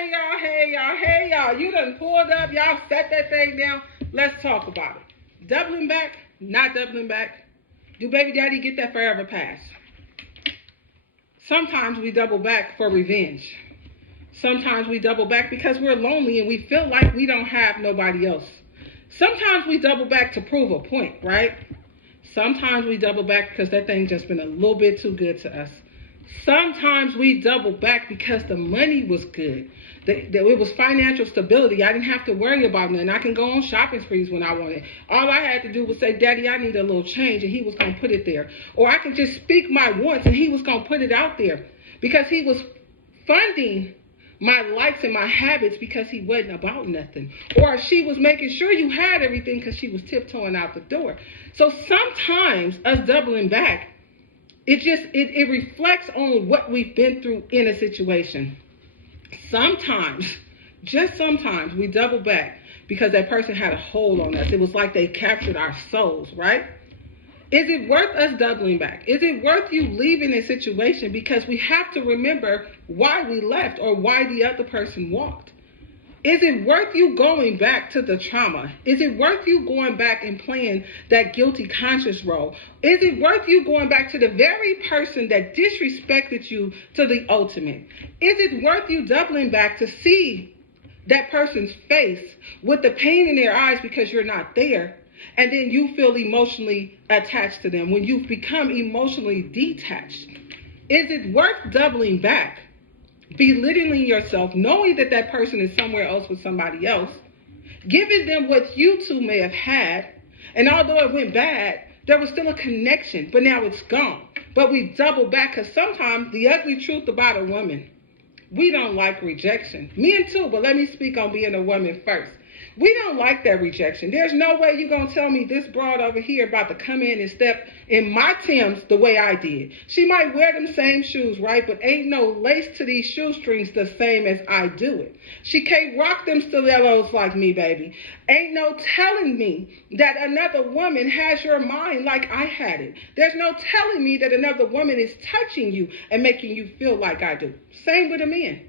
Hey y'all. You done pulled up, y'all set that thing down. Let's talk about it. Doubling back, not doubling back. Do baby daddy get that forever pass? Sometimes we double back for revenge. Sometimes we double back because we're lonely and we feel like we don't have nobody else. Sometimes we double back to prove a point, right? Sometimes we double back because that thing just been a little bit too good to us. Sometimes we double back because the money was good. It was financial stability. I didn't have to worry about nothing. I can go on shopping sprees when I wanted. All I had to do was say, Daddy, I need a little change, and he was going to put it there. Or I can just speak my wants, and he was going to put it out there. Because he was funding my likes and my habits because he wasn't about nothing. Or she was making sure you had everything because she was tiptoeing out the door. So sometimes us doubling back, it reflects on what we've been through in a situation. Sometimes, just sometimes, we double back because that person had a hold on us. It was like they captured our souls, right? Is it worth us doubling back? Is it worth you leaving a situation because we have to remember why we left or why the other person walked? Is it worth you going back to the trauma? Is it worth you going back and playing that guilty conscience role? Is it worth you going back to the very person that disrespected you to the ultimate? Is it worth you doubling back to see that person's face with the pain in their eyes because you're not there? And then you feel emotionally attached to them when you've become emotionally detached. Is it worth doubling back, belittling yourself, knowing that that person is somewhere else with somebody else, giving them what you two may have had, and although it went bad, there was still a connection, but now it's gone. But we double back because sometimes the ugly truth about a woman, we don't like rejection. Men too, but let me speak on being a woman first. We don't like that rejection. There's no way you're going to tell me this broad over here about to come in and step in my Timbs the way I did. She might wear them same shoes, right? But ain't no lace to these shoestrings the same as I do it. She can't rock them stilettos like me, baby. Ain't no telling me that another woman has your mind like I had it. There's no telling me that another woman is touching you and making you feel like I do. Same with a man.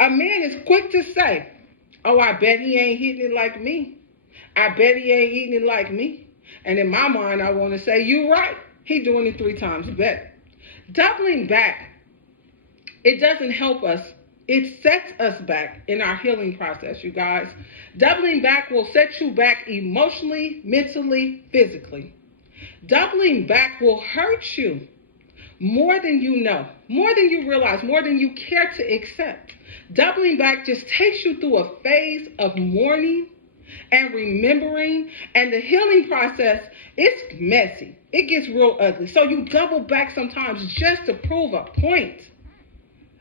A man is quick to say, oh, I bet he ain't hitting it like me. I bet he ain't eating it like me. And in my mind, I want to say, you're right. He doing it 3 times better. Doubling back, it doesn't help us. It sets us back in our healing process, you guys. Doubling back will set you back emotionally, mentally, physically. Doubling back will hurt you more than you know, more than you realize, more than you care to accept. Doubling back just takes you through a phase of mourning and remembering, and the healing process, it's messy. It gets real ugly. So you double back sometimes just to prove a point.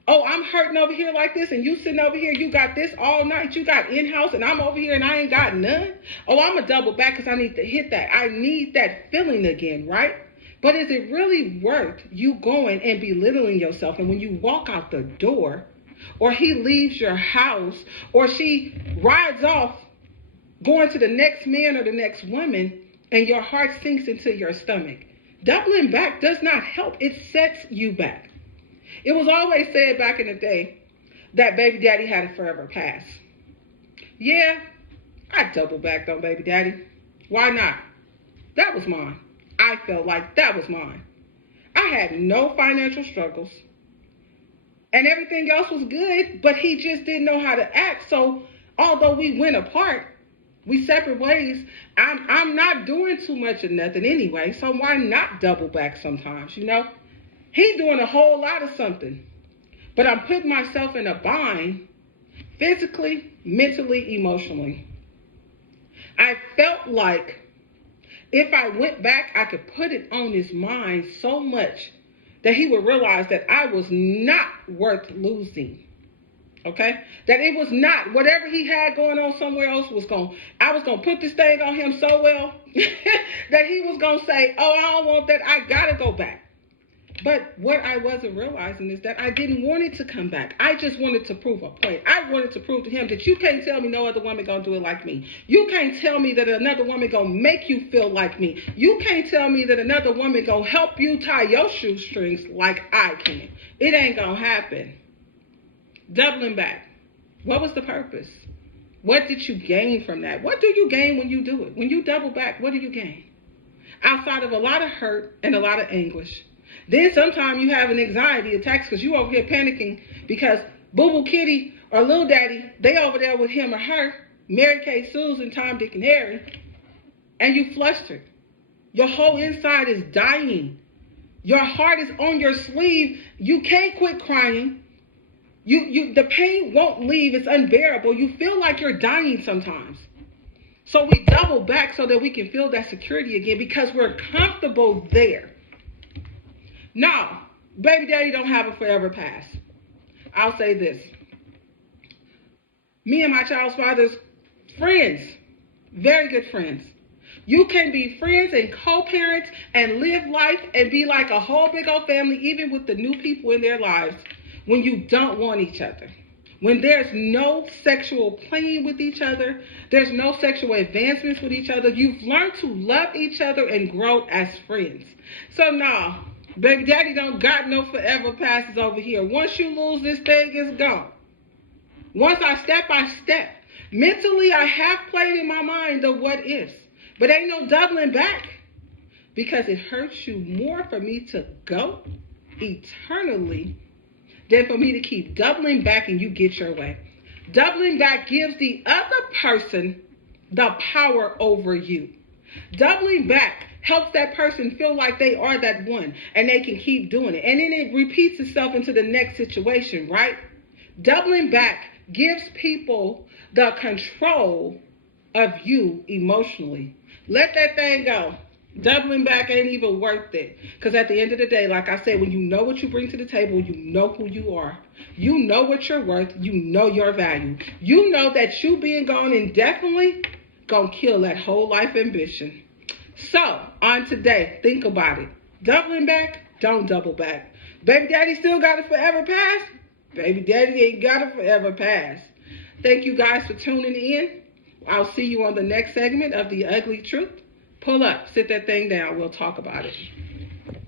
Oh, I'm hurting over here like this, and you sitting over here, you got this all night, you got in-house, and I'm over here and I ain't got none. Oh, I'm going to double back because I need to hit that. I need that feeling again, right? But is it really worth you going and belittling yourself? And when you walk out the door, or he leaves your house, or she rides off going to the next man or the next woman, and your heart sinks into your stomach. Doubling back does not help. It sets you back. It was always said back in the day that baby daddy had a forever pass. Yeah, I double backed on baby daddy. Why not? That was mine. I felt like that was mine. I had no financial struggles. And everything else was good, but he just didn't know how to act. So although we went apart, we separate ways, I'm not doing too much of nothing anyway. So why not double back sometimes, you know? He's doing a whole lot of something. But I'm putting myself in a bind physically, mentally, emotionally. I felt like if I went back, I could put it on his mind so much that he would realize that I was not worth losing, okay? That it was not, whatever he had going on somewhere else I was going to put this thing on him so well that he was going to say, oh, I don't want that, I got to go back. But what I wasn't realizing is that I didn't want it to come back. I just wanted to prove a point. I wanted to prove to him that you can't tell me no other woman gonna do it like me. You can't tell me that another woman gonna make you feel like me. You can't tell me that another woman gonna help you tie your shoestrings like I can. It ain't gonna happen. Doubling back. What was the purpose? What did you gain from that? What do you gain when you do it? When you double back, what do you gain? Outside of a lot of hurt and a lot of anguish. Then sometimes you have an anxiety attacks because you over here panicking because Boo Boo Kitty or Lil Daddy, they over there with him or her, Mary Kay, Susan, Tom, Dick, and Harry, and you flustered. Your whole inside is dying. Your heart is on your sleeve. You can't quit crying. The pain won't leave. It's unbearable. You feel like you're dying sometimes. So we double back so that we can feel that security again because we're comfortable there. Now, baby daddy don't have a forever past. I'll say this. Me and my child's father's friends, very good friends. You can be friends and co-parents and live life and be like a whole big old family, even with the new people in their lives, when you don't want each other. When there's no sexual playing with each other, there's no sexual advancements with each other, you've learned to love each other and grow as friends. So now, baby daddy don't got no forever passes over here. Once you lose this thing, it's gone. Once I step. Mentally, I have played in my mind the what ifs. But ain't no doubling back because it hurts you more for me to go eternally than for me to keep doubling back and you get your way. Doubling back gives the other person the power over you. Doubling back helps that person feel like they are that one and they can keep doing it. And then it repeats itself into the next situation, right? Doubling back gives people the control of you emotionally. Let that thing go. Doubling back ain't even worth it. Because at the end of the day, like I said, when you know what you bring to the table, you know who you are. You know what you're worth. You know your value. You know that you being gone indefinitely gonna kill that whole life ambition. So, on today, think about it. Doubling back, don't double back. Baby daddy still got a forever pass? Baby daddy ain't got a forever pass. Thank you guys for tuning in. I'll see you on the next segment of The Ugly Truth. Pull up, sit that thing down. We'll talk about it.